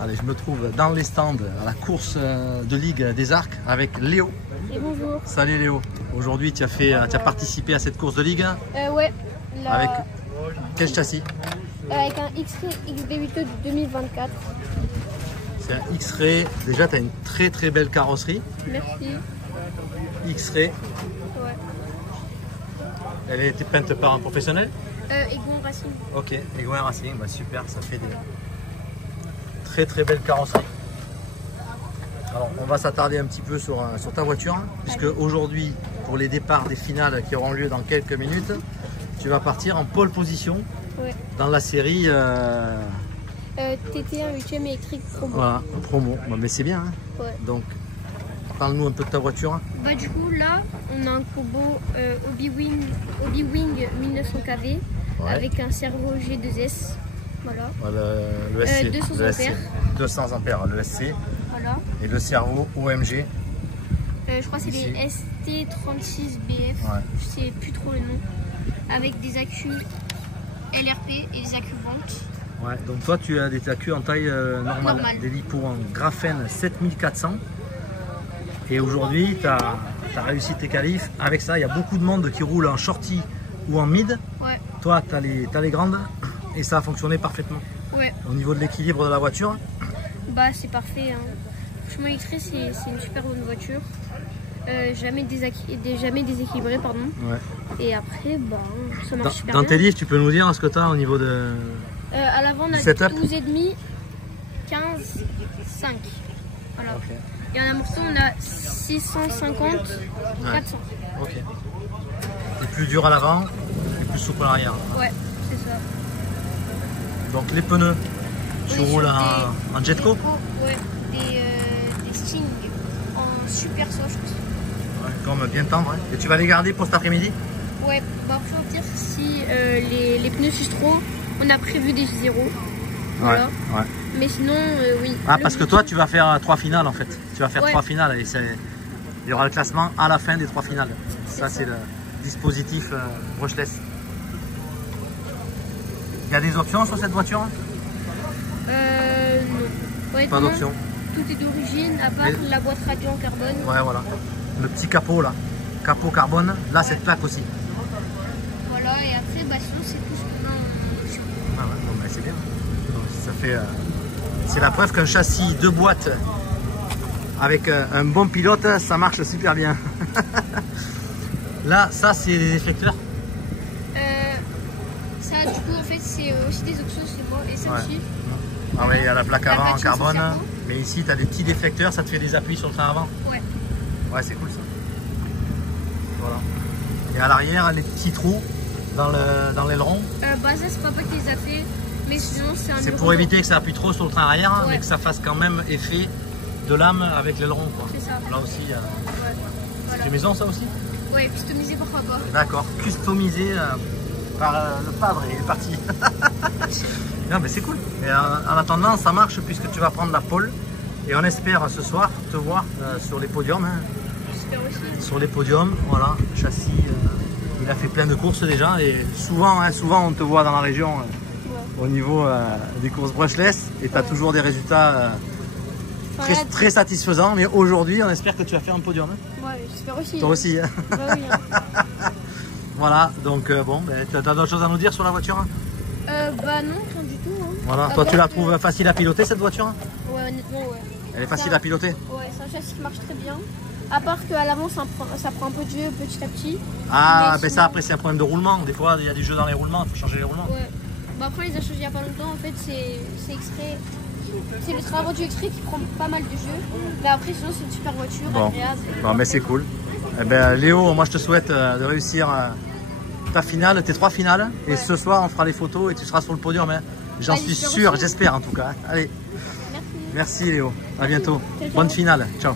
Allez, je me trouve dans les stands à la course de Ligue des Arcs avec Léo. Et bonjour. Salut Léo. Aujourd'hui, tu as participé à cette course de Ligue. Ouais. Avec quel châssis? Avec un X-Ray XB8 de 2024. C'est un X-Ray. Déjà, tu as une très belle carrosserie. Merci. X-Ray. Ouais. Elle a été peinte par un professionnel? Egon Racing. Ok, Egon Racing, bah super, ça fait des très belles carrosseries. Alors, on va s'attarder un petit peu sur ta voiture, puisque aujourd'hui, pour les départs des finales qui auront lieu dans quelques minutes, tu vas partir en pole position dans la série TT1 8e électrique promo. Voilà, promo. Bah, mais c'est bien. Hein. Ouais. Donc, parle-nous un peu de ta voiture. Bah, du coup, là, on a un Kobo Obi-Wing 1900 kV avec un servo G2S. Voilà. Le SC. 200 le SC. ampères. 200 ampères, le SC. Voilà. Et le servo OMG. Je crois que c'est les ST36BF. Ouais. Je sais plus trop le nom. Avec des accus LRP et des accus vente. Ouais, donc toi tu as des accus en taille normale, des lipo en graphène 7400. Et aujourd'hui tu as réussi tes qualifs. Avec ça, il y a beaucoup de monde qui roule en shorty ou en mid. Ouais. Toi tu as les grandes et ça a fonctionné parfaitement. Ouais. Au niveau de l'équilibre de la voiture, bah c'est parfait. Hein. Franchement, X-Ray c'est une super bonne voiture. Jamais déséquilibré, pardon. Ouais. Et après, bah, ça marche super bien. Dans tes livres, tu peux nous dire ce que tu as au niveau de... à l'avant, on a 12,5, 15, 5. Voilà. Okay. Et en amortisseur, on a 650, 400. Ok. Et plus dur à l'avant, et plus souple à l'arrière. Ouais, c'est ça. Donc les pneus, tu roules en Jetco? Ouais, des Sting en super soft. Comme bien tendre. Hein. Et tu vas les garder pour cet après-midi? Ouais, bah faut dire si les pneus s'usent trop, on a prévu des zéros. Voilà. Ouais. Mais sinon, oui. Ah, parce que toi, tu vas faire 3 finales en fait. Tu vas faire 3 finales et il y aura le classement à la fin des 3 finales. Ça, c'est le dispositif brushless. Il y a des options sur cette voiture? Non. Ouais, pas d'option. Tout est d'origine, à part la boîte radio en carbone. Ouais, voilà. Le petit capot là, capot carbone, là cette plaque aussi. Voilà, et après, bah, sinon c'est tout ce qu'on a en option. Ah ouais, bon, bah, c'est bien. Ça fait, c'est la preuve qu'un châssis de boîte avec un bon pilote, ça marche super bien. Là, ça c'est des effecteurs. Ça, du coup, en fait, c'est aussi des options, c'est moi et ça aussi. Ah ouais, il y a la plaque avant en carbone, mais ici tu as des petits déflecteurs, ça te fait des appuis sur le frein avant. Ouais. Ouais, c'est cool ça. Voilà. Et à l'arrière, les petits trous dans l'aileron. Bah ça, c'est papa qui les a fait, mais sinon c'est un... C'est pour éviter que ça appuie trop sur le train arrière, mais que ça fasse quand même effet de lame avec l'aileron. C'est ça. Là aussi, voilà. C'est maison ça aussi? Ouais, customisé par papa. D'accord, customisé par le padre, il est parti. Non mais c'est cool. Et en attendant, ça marche puisque tu vas prendre la pole. Et on espère ce soir te voir sur les podiums. Hein. J'espère aussi. Sur les podiums, voilà, le châssis, il a fait plein de courses déjà. Et souvent, souvent on te voit dans la région au niveau des courses brushless. Et tu as toujours des résultats très satisfaisants. Mais aujourd'hui, on espère que tu vas faire un podium. Hein. Ouais, j'espère aussi. Toi aussi. Hein. Bah oui, hein. Voilà, donc bon, tu as d'autres choses à nous dire sur la voiture? Bah non, rien du tout. Hein. Voilà, toi tu la trouves facile à piloter cette voiture? Ouais, honnêtement, ouais. Elle est facile à piloter? Ouais, c'est un châssis qui marche très bien. À part qu'à l'avant, ça prend un peu de jeu petit à petit. Ah, mais ça après c'est un problème de roulement. Des fois, il y a des jeux dans les roulements, il faut changer les roulements. Ouais. Bah après, on les a changés il n'y a pas longtemps. En fait, c'est X-Ray. C'est le travail du X-Ray qui prend pas mal de jeux. Mais après, sinon, c'est une super voiture, agréable. Bon, mais c'est cool. Eh ben, Léo, moi je te souhaite de réussir ta finale, tes 3 finales. Et ce soir, on fera les photos et tu seras sur le podium. Hein. J'en suis sûr, j'espère en tout cas. Allez. Merci Léo. À bientôt. Bonne finale. Ciao.